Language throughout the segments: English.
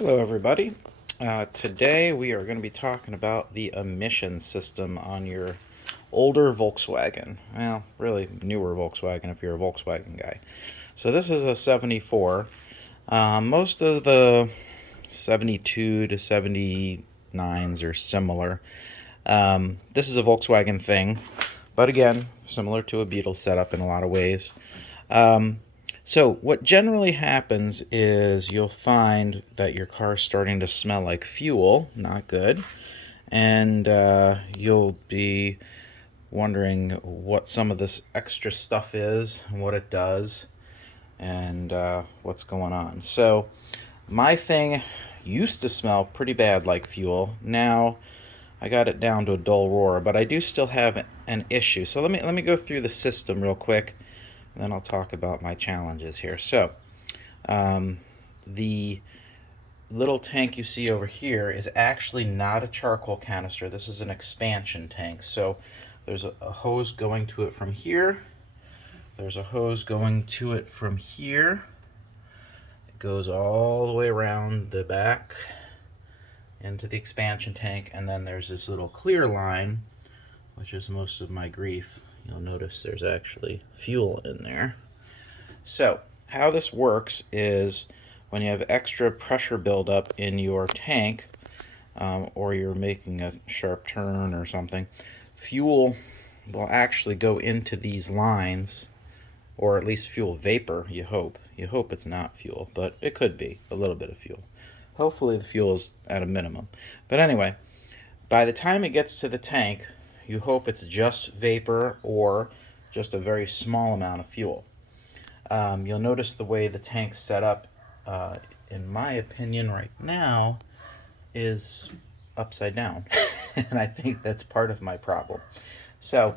Hello everybody. Today we are going to be talking about the emission system on your older Volkswagen. Well, really newer Volkswagen if you're a Volkswagen guy. So this is a 74. Most of the 72 to 79s are similar. This is a Volkswagen thing, but again, similar to a Beetle setup in a lot of ways. So what generally happens is you'll find that your car's starting to smell like fuel, not good, and you'll be wondering what some of this extra stuff is and what it does and what's going on. So my thing used to smell pretty bad like fuel. Now I got it down to a dull roar, but I do still have an issue. So let me go through the system real quick, and then I'll talk about my challenges here. So the little tank you see over here is actually not a charcoal canister. This is an expansion tank. So there's a hose going to it from here. There's a hose going to it from here. It goes all the way around the back into the expansion tank, and then there's this little clear line, which is most of my grief. You'll notice there's actually fuel in there. So how this works is when you have extra pressure buildup in your tank, or you're making a sharp turn or something, fuel will actually go into these lines, or at least fuel vapor, you hope. You hope it's not fuel, but it could be a little bit of fuel. Hopefully the fuel is at a minimum. But anyway, by the time it gets to the tank, you hope it's just vapor or just a very small amount of fuel. You'll notice the way the tank's set up, in my opinion right now, is upside down. And I think that's part of my problem. So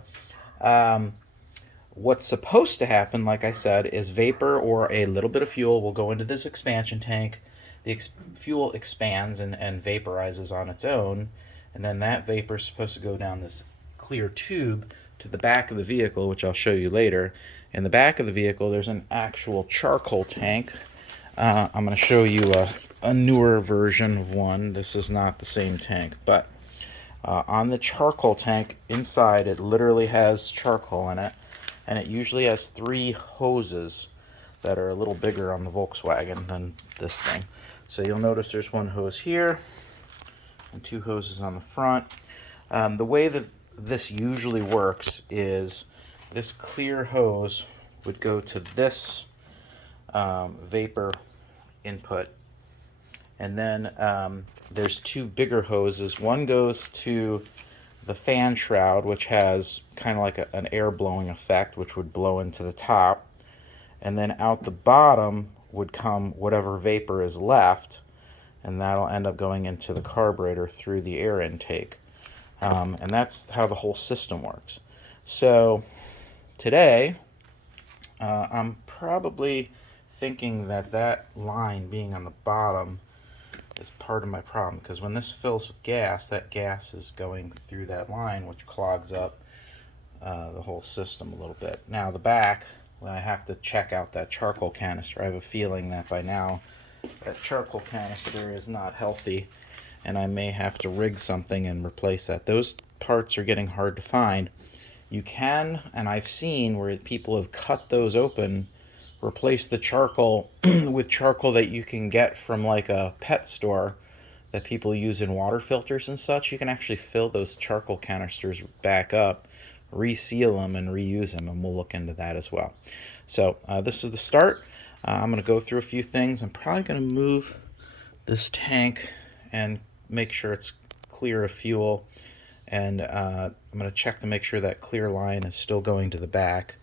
what's supposed to happen, like I said, is vapor or a little bit of fuel will go into this expansion tank. The fuel expands and vaporizes on its own, and then that vapor is supposed to go down this clear tube to the back of the vehicle, which I'll show you later. In the back of the vehicle, there's an actual charcoal tank. I'm going to show you a newer version of one. This is not the same tank, but on the charcoal tank inside, it literally has charcoal in it, and it usually has 3 hoses that are a little bigger on the Volkswagen than this thing. So you'll notice there's 1 hose here and 2 hoses on the front. The way that this usually works is this clear hose would go to this vapor input, and then there's 2 bigger hoses. One goes to the fan shroud, which has kind of like an air blowing effect, which would blow into the top, and then out the bottom would come whatever vapor is left, and that'll end up going into the carburetor through the air intake. And that's how the whole system works. So today, I'm probably thinking that line being on the bottom is part of my problem, because when this fills with gas, that gas is going through that line, which clogs up the whole system a little bit. Now the back, I have to check out that charcoal canister. I have a feeling that by now that charcoal canister is not healthy, and I may have to rig something and replace that. Those parts are getting hard to find. You can, and I've seen where people have cut those open, replace the charcoal with charcoal that you can get from like a pet store that people use in water filters and such. You can actually fill those charcoal canisters back up, reseal them, and reuse them, and we'll look into that as well. So this is the start. I'm going to go through a few things. I'm probably going to move this tank and make sure it's clear of fuel, and I'm going to check to make sure that clear line is still going to the back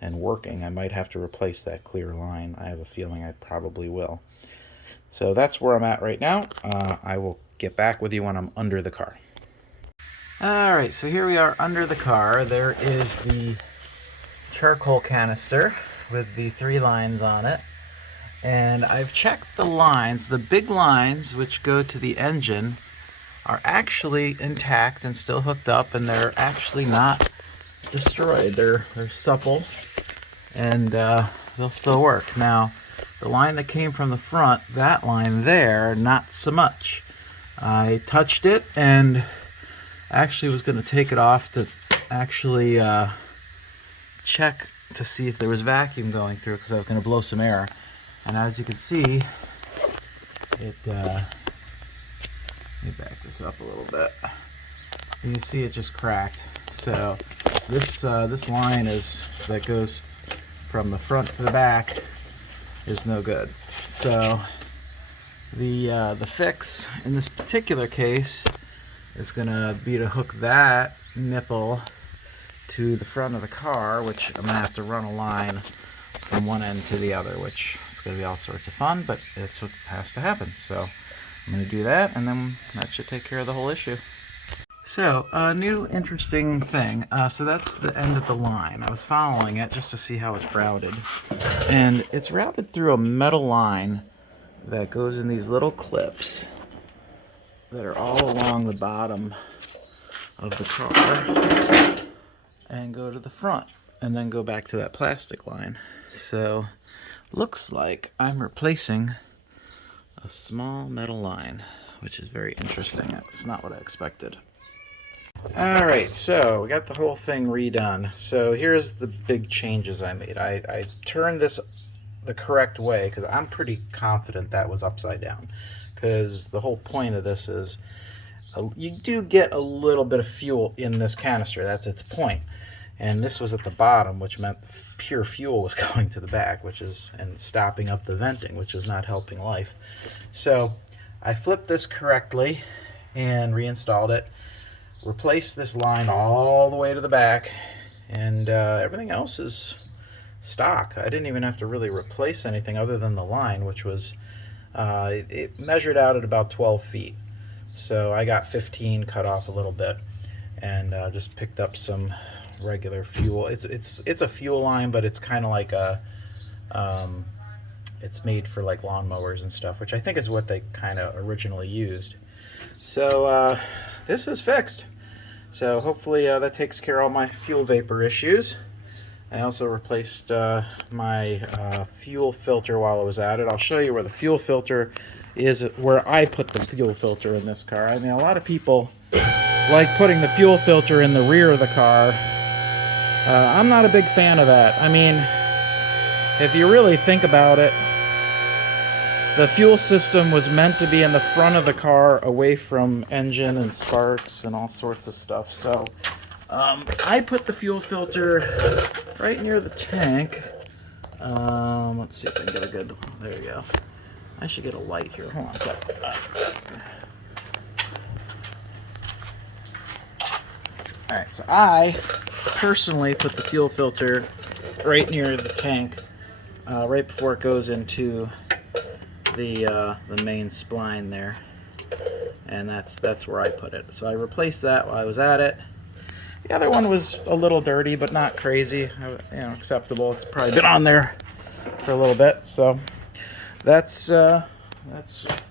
and working. I might have to replace that clear line. I have a feeling I probably will. So that's where I'm at right now. I will get back with you when I'm under the car. Alright, so here we are under the car. There is the charcoal canister with the 3 lines on it. And I've checked the lines. The big lines, which go to the engine, are actually intact and still hooked up, and they're actually not destroyed. They're supple, and they'll still work. Now, The line that came from the front, that line there, not so much. I touched it and actually was going to take it off to actually check to see if there was vacuum going through, because I was going to blow some air. And as you can see, it, let me back this up a little bit. You can see it just cracked. So this line that goes from the front to the back is no good. So the fix in this particular case is going to be to hook that nipple to the front of the car, which I'm going to have to run a line from one end to the other, which is going to be all sorts of fun, but it's what has to happen. So I'm going to do that, and then that should take care of the whole issue. So, a new interesting thing. So that's the end of the line. I was following it just to see how it's routed. And it's routed through a metal line that goes in these little clips that are all along the bottom of the car and go to the front and then go back to that plastic line. So, looks like I'm replacing a small metal line, which is very interesting. It's not what I expected. Alright, so we got the whole thing redone. So here's the big changes I made. I turned this the correct way because I'm pretty confident that was upside down. Because the whole point of this is you do get a little bit of fuel in this canister. That's its point. And this was at the bottom, which meant the pure fuel was going to the back, and stopping up the venting, which is not helping life. So I flipped this correctly and reinstalled it. Replace this line all the way to the back, and everything else is stock. I didn't even have to really replace anything other than the line, which was it measured out at about 12 feet. So I got 15, cut off a little bit, and just picked up some regular fuel. It's a fuel line, but it's kind of like a it's made for like lawnmowers and stuff, which I think is what they kind of originally used. So this is fixed. So hopefully that takes care of all my fuel vapor issues. I also replaced my fuel filter while I was at it. I'll show you where the fuel filter is, where I put the fuel filter in this car. I mean, a lot of people like putting the fuel filter in the rear of the car. I'm not a big fan of that. I mean, if you really think about it, the fuel system was meant to be in the front of the car, away from engine and sparks and all sorts of stuff. So I put the fuel filter right near the tank. Let's see if I can get a good, there you go. I should get a light here. Hold on a sec. Alright, so I personally put the fuel filter right near the tank, right before it goes into the main spline there, and that's where I put it. So I replaced that while I was at it. The other one was a little dirty, but not crazy, acceptable. It's probably been on there for a little bit. So that's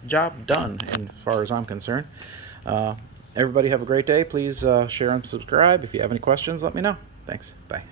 job done as far as I'm concerned. Everybody have a great day. Please share and subscribe. If you have any questions, let me know. Thanks. Bye.